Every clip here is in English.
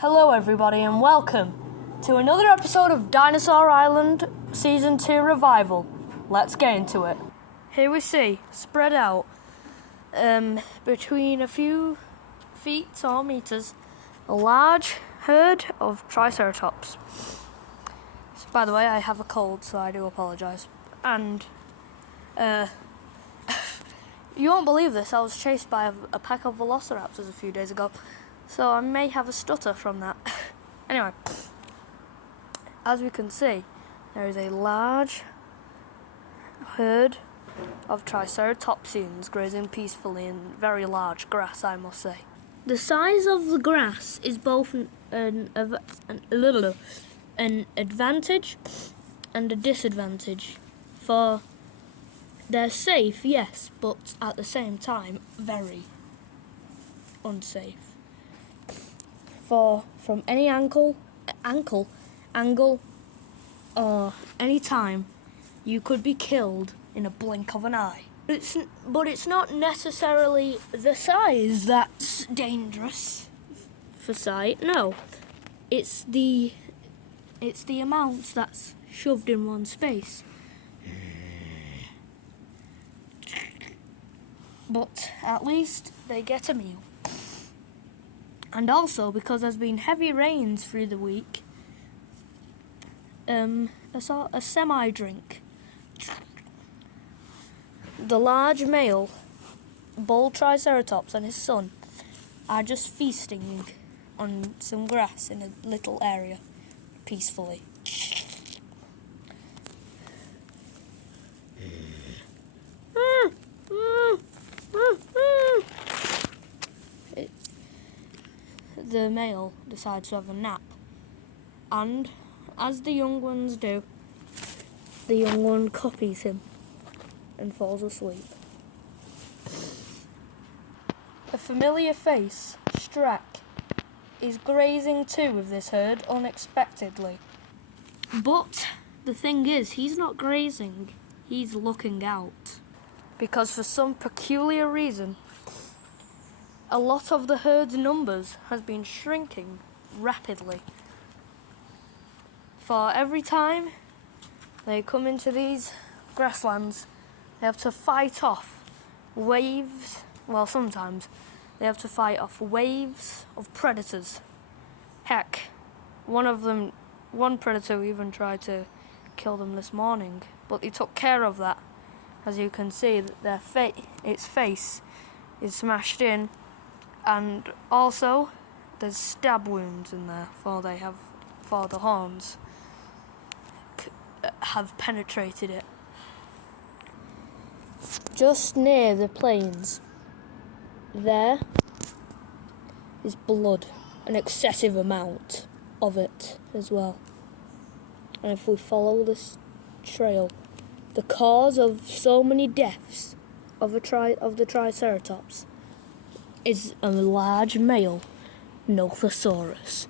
Hello everybody and welcome to another episode of Dinosaur Island Season 2 Revival. Let's get into it. Here we see, spread out between a few feet or meters, a large herd of Triceratops. So, by the way, I have a cold, so I do apologise. And you won't believe this, I was chased by a pack of velociraptors a few days ago. So I may have a stutter from that. Anyway, as we can see, there is a large herd of Triceratopsians grazing peacefully in very large grass, I must say. The size of the grass is both an advantage and a disadvantage. For they're safe, yes, but at the same time, very unsafe. For from any angle, or any time, you could be killed in a blink of an eye. But it's not necessarily the size that's dangerous for sight. No, it's the amount that's shoved in one space. But at least they get a meal. And also, because there's been heavy rains through the week, a semi-drink. The large male bull Triceratops and his son are just feasting on some grass in a little area, peacefully. The male decides to have a nap, and as the young ones do, the young one copies him and falls asleep. A familiar face, Strack, is grazing too with this herd unexpectedly. But the thing is, he's not grazing, he's looking out. Because for some peculiar reason, a lot of the herd's numbers has been shrinking rapidly. For every time they come into these grasslands, they have to fight off waves. Well, sometimes they have to fight off waves of predators. Heck, one predator even tried to kill them this morning, but he took care of that. As you can see, its face is smashed in. And also, there's stab wounds in there, for the horns have penetrated it. Just near the plains, there is blood, an excessive amount of it as well. And if we follow this trail, the cause of so many deaths of the Triceratops is a large male Nothosaurus.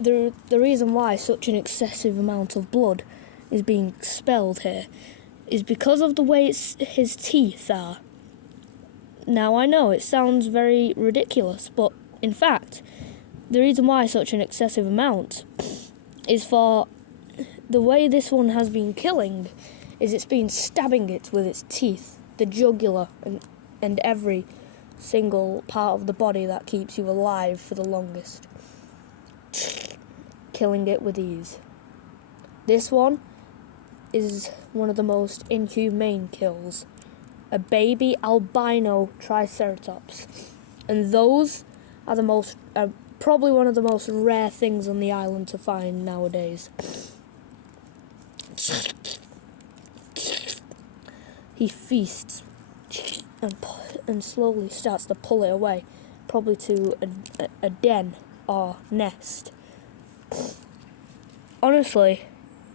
The reason why such an excessive amount of blood is being expelled here is because of the way his teeth are. Now, I know it sounds very ridiculous, but in fact, the reason why such an excessive amount is for the way this one has been killing is it's been stabbing it with its teeth, the jugular and every single part of the body that keeps you alive for the longest. Killing it with ease. This one is one of the most inhumane kills. A baby albino Triceratops. And those are probably one of the most rare things on the island to find nowadays. He feasts and slowly starts to pull it away, probably to a den or nest. Honestly,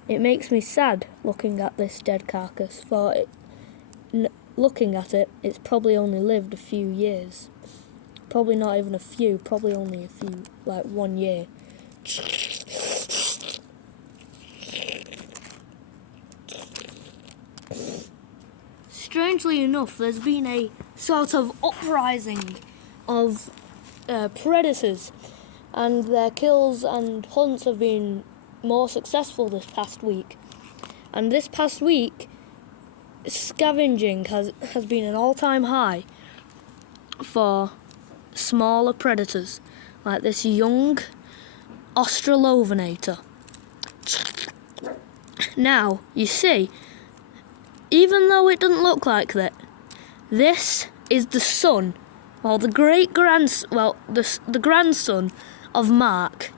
it makes me sad looking at this dead carcass, for looking at it, it's probably only lived a few years. Probably not even a few, probably only a few, like 1 year. Strange strangely enough, there's been a sort of uprising of predators, and their kills and hunts have been more successful this past week. And this past week, scavenging has been an all-time high for smaller predators, like this young Australopithecus. Now, you see, even though it doesn't look like that, this is the son, well, the grandson of Mark.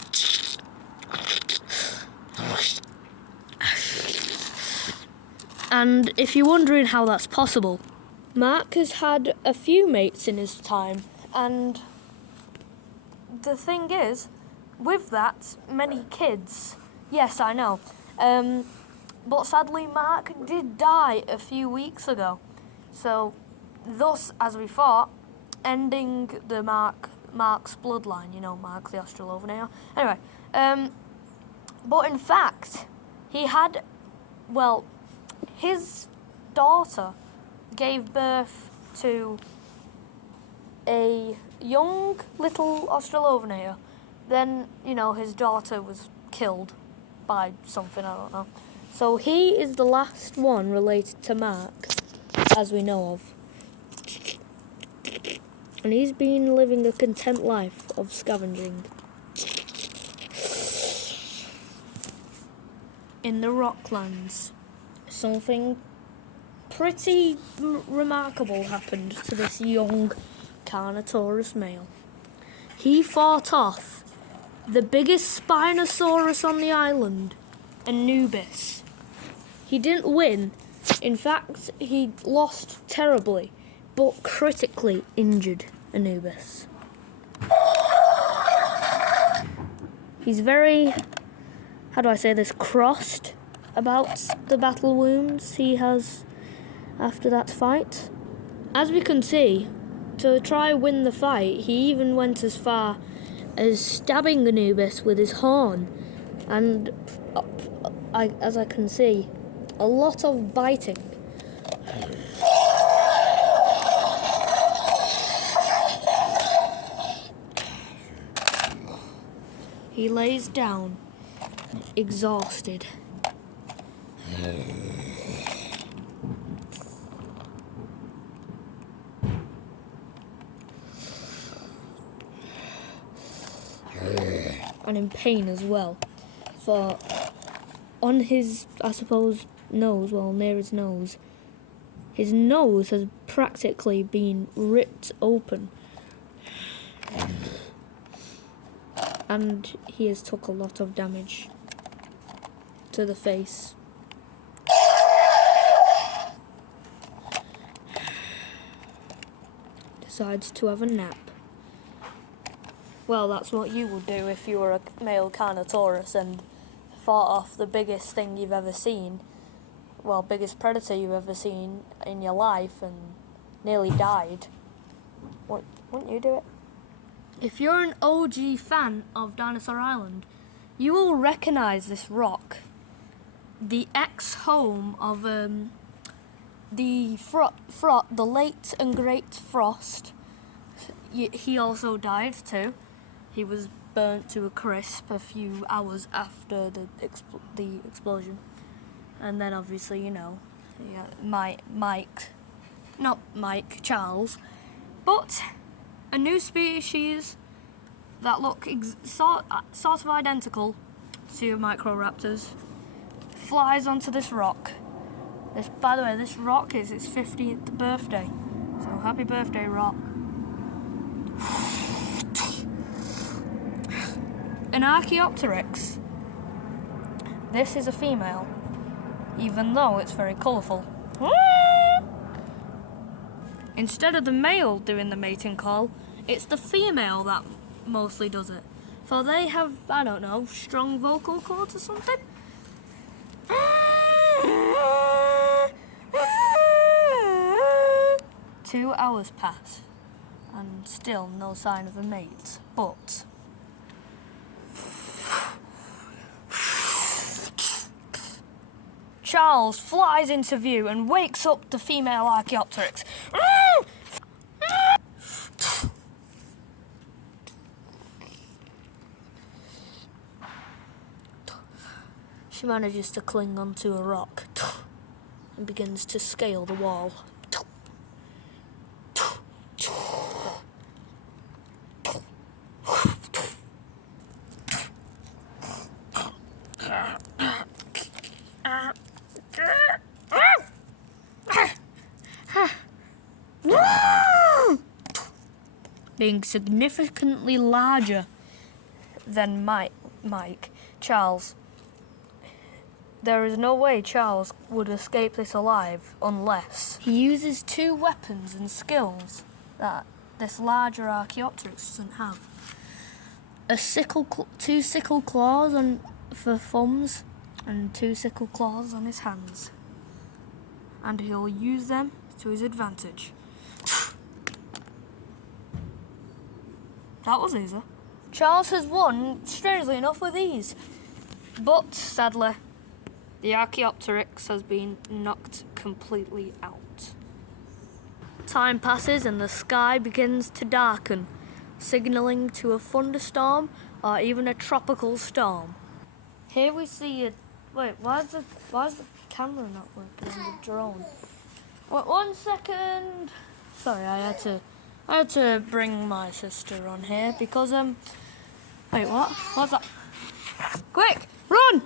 And if you're wondering how that's possible, Mark has had a few mates in his time, and the thing is, with that, many kids. Yes, I know. But sadly, Mark did die a few weeks ago. So, thus, as we thought, ending the Mark's bloodline, you know, Mark the Australopithecus. Anyway, but in fact, he had, well, his daughter gave birth to a young little Australopithecus. Then, you know, his daughter was killed by something, I don't know. So he is the last one related to Mark, as we know of. And he's been living a content life of scavenging. In the Rocklands, something pretty remarkable happened to this young Carnotaurus male. He fought off the biggest Spinosaurus on the island, Anubis. He didn't win. In fact, he lost terribly, but critically injured Anubis. He's very, how do I say this, crossed about the battle wounds he has after that fight. As we can see, to try win the fight, he even went as far as stabbing Anubis with his horn, and as I can see, a lot of biting. He lays down, exhausted. And in pain as well, for on his, I suppose, nose, well, near his nose has practically been ripped open, and he has took a lot of damage to the face. Decides to have a nap. Well, that's what you would do if you were a male Carnotaurus and fought off the biggest thing you've ever seen, well, biggest predator you've ever seen in your life, and nearly died. Wouldn't you do it? If you're an OG fan of Dinosaur Island, you will recognise this rock. The ex-home of the late and great Frost. He also died too. He was burnt to a crisp a few hours after the explosion. And then obviously, you know, Charles. But a new species that look sort of identical to Microraptors flies onto this rock. By the way, this rock is its 50th birthday. So happy birthday, rock. An Archaeopteryx. This is a female, even though it's very colourful. Instead of the male doing the mating call, it's the female that mostly does it. For they have, I don't know, strong vocal cords or something. 2 hours pass, and still no sign of a mate, but Charles flies into view and wakes up the female Archaeopteryx. She manages to cling onto a rock and begins to scale the wall. Being significantly larger than Mike, Charles. There is no way Charles would escape this alive unless he uses two weapons and skills that this larger Archaeopteryx doesn't have. Two sickle claws for thumbs and two sickle claws on his hands. And he'll use them to his advantage. That was easy. Charles has won, strangely enough, with ease. But, sadly, the Archaeopteryx has been knocked completely out. Time passes and the sky begins to darken, signalling to a thunderstorm or even a tropical storm. Here we see wait, why is the camera not working on the drone? Wait, 1 second. Sorry, I had to bring my sister on here because wait, what? What's that? Quick, run!